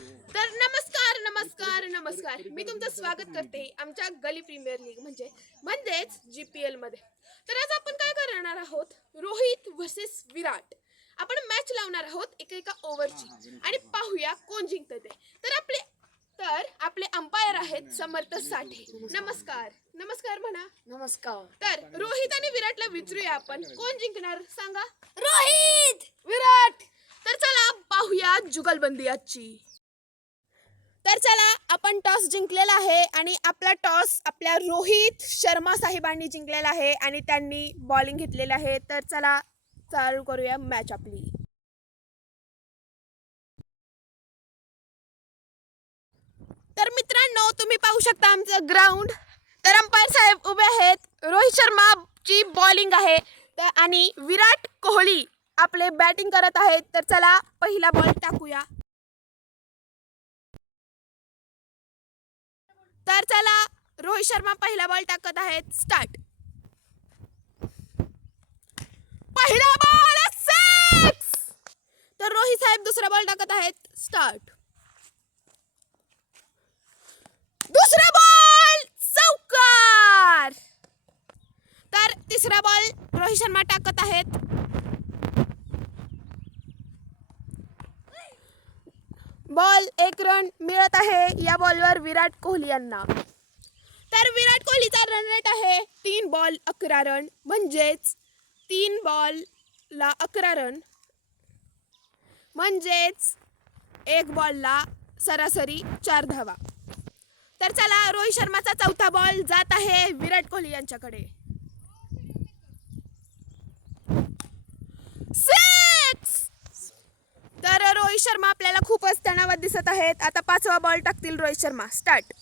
तर नमस्कार नमस्कार नमस्कार, मी तुमचं स्वागत करते आमच्या गली प्रीमियर लीग म्हणजेच GPL मध्ये. तर आज आपण काय करणार आहोत, रोहित वर्सेस विराट. आपण मॅच लावणार आहोत एका ओव्हरची आणि पाहूया कोण जिंकते ते. तर आपले अंपायर आहेत समर्थ साठे. नमस्कार नमस्कार म्हणा. नमस्कार. तर रोहित आणि विराटला विचारूया आपण कोण जिंकणार, सांगा. रोहित. विराट. तर चला पाहूया जुगलबंदी आजची. तर चला, आपण टॉस जिंकलेला आहे आणि आपला टॉस आपल्या रोहित शर्मा साहेबांनी जिंकलेला आहे आणि त्यांनी बॉलिंग घेतलेलं आहे. तर चला चालू करूया मॅच आपली. तर मित्रांनो, तुम्ही पाहू शकता आमचं ग्राउंड. तर अंपायर साहेब उभे आहेत. रोहित शर्माची बॉलिंग आहे आणि विराट कोहली आपले बॅटिंग करत आहेत. तर चला पहिला बॉल टाकूया. तर चला, रोहित शर्मा पहिला बॉल टाकत आहेत. स्टार्ट. पहिला बॉल सिक्स. तर रोहित साहेब दुसरा बॉल टाकत आहेत. स्टार्ट. दुसरा बॉल चौकार. तर तिसरा बॉल रोहित शर्मा टाकत आहेत. बॉल 1 रन मिळत आहे या बॉलवर विराट कोहली यांना. तर विराट कोहलीचा रन रेट आहे 3 बॉल 11 रन, म्हणजेच 3 बॉलला 11 रन, म्हणजेच 1 बॉलला सरासरी 4 धावा. तर चला, रोहित शर्माचा चौथा बॉल जात आहे विराट कोहली यांच्याकडे. सिक्स. तर रोहित शर्मा आपल्याला खूपच तणावात दिसत आहेत. आता 5वा बॉल टाकतील रोहित शर्मा. स्टार्ट.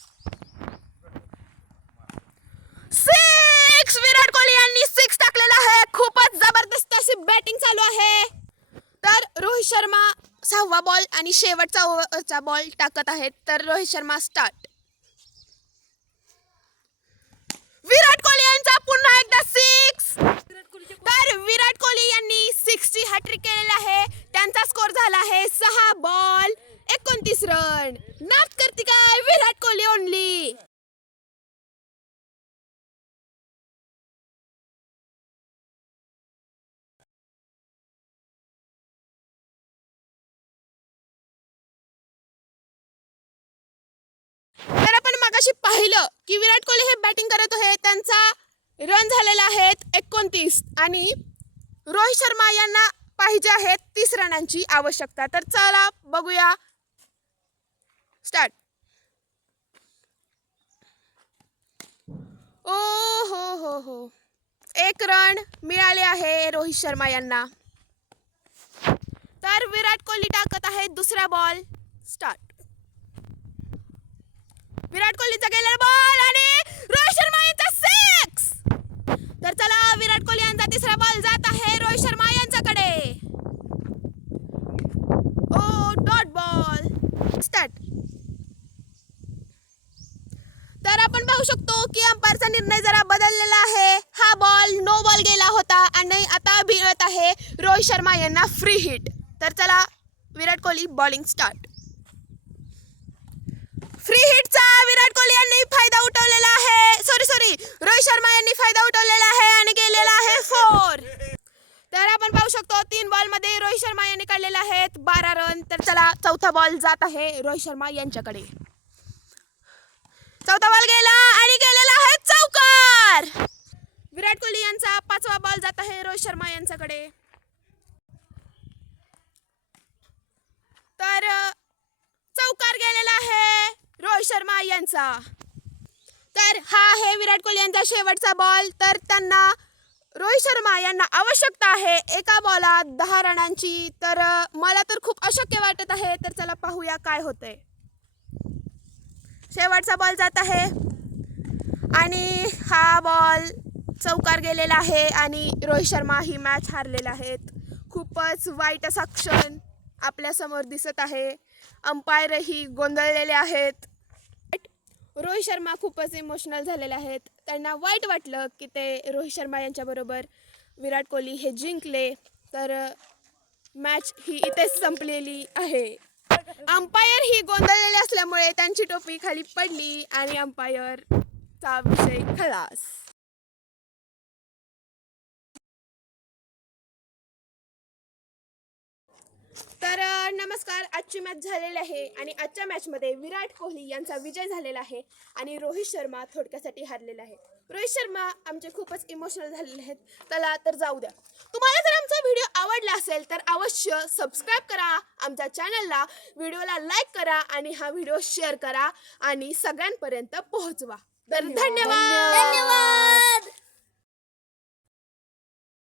सिक्स. विराट कोहली यांनी 6 टाकलेला आहे. खूपच जबरदस्त अशी बॅटिंग चालू आहे. तर रोहित शर्मा 6वा बॉल आणि शेवटचा ओव्हरचा बॉल टाकत आहेत. तर रोहित शर्मा. स्टार्ट. विराट कोहली यांचा पुन्हा एकदा 6. तर विराट कोहली यांनी 6ची हॅट्रिक केलेली आहे. त्यांचा स्कोर झाला आहे 6 बॉल 29 रन. नाच करते काय विराट कोहली ओनली. तर आपण मगाशी पाहिलं की विराट कोहली हे बॅटिंग करत आहे. त्यांचा रन झालेला आहेत 29 आणि रोहित शर्मा यांना पाहिजे आहेत 30 रनांची आवश्यकता. तर चला बघूया. स्टार्ट. ओ हो 1 रन मिळाले आहे रोहित शर्मा यांना. तर विराट कोहली टाकत आहे दुसरा बॉल. स्टार्ट. विराट कोहलीचा गेलेला बॉल आणि रोहित शर्मा यांचा 6. तर चला, विराट कोहली यांचा तिसरा बॉल जात आहे रोहित शर्मा यांच्याकडे. Oh dot ball. स्टार्ट. तर आपण पाहू शकतो की अंपायरचा निर्णय जरा बदललेला आहे. हा बॉल नो बॉल गेला होता आणि आता मिळत आहे रोहित शर्मा यांना फ्री हिट. तर चला, Virat Kohli bowling. Start. Free हिटचा Virat Kohli यांनी फायदा उठवलेला आहे. सॉरी रोहित शर्मा यांनी फायदा उठवलेला आहे आणि गेलेला आहे 4. तर आपण पाहू शकतो 3 बॉलमध्ये रोहित शर्मा यांनी काढलेले आहेत 12 रन. तर चला, चौथा बॉल जात आहे रोहित शर्मा यांच्याकडे. चौथा बॉल गेला आणि गेलेला आहे चौकार. विराट कोहली यांचा 5वा बॉल जात आहे रोहित शर्मा यांच्याकडे. तर चौकार गेलेला आहे रोहित शर्मा यांचा. तर हा आहे विराट कोहली यांचा शेवटचा बॉल. तर त्यांना रोहित शर्मा यांना आवश्यकता आहे एका बॉलात 10 रनांची. तर मला तर खूप अशक्य वाटत आहे. तर चला पाहूया काय होतंय. शेवटचा बॉल जात आहे आणि हा बॉल चौकार गेलेला आहे आणि रोहित शर्मा ही मॅच हारलेला आहेत. खूपच वाईट असा क्षण आपल्यासमोर दिसत आहे. अंपायरही गोंधळलेले आहेत. रोहित शर्मा खूपच इमोशनल झालेले आहेत. त्यांना वाईट वाटलं की ते रोहित शर्मा यांच्याबरोबर विराट कोहली हे जिंकले. तर मॅच ही इथेच संपलेली आहे. अंपायर ही गोंधळलेली असल्यामुळे त्यांची टोपी खाली पडली आणि अंपायरचा विषय खलास. तर नमस्कार, आजची मॅच झालेली आहे आणि आजच्या मॅचमध्ये विराट कोहली यांचा विजय झालेला आहे आणि रोहित शर्मा थोडक्यासाठी हारलेला आहे. रोहित शर्मा आमचे खूपच इमोशनल झालेले आहेत. चला तर जाऊ द्या. तुम्हाला जर आमचा व्हिडिओ आवडला असेल तर अवश्य सबस्क्राईब करा आमच्या चॅनलला, व्हिडिओला लाईक करा आणि हा व्हिडिओ शेअर करा आणि सगळ्यांपर्यंत पोहोचवा. तर धन्यवाद. धन्यवाद.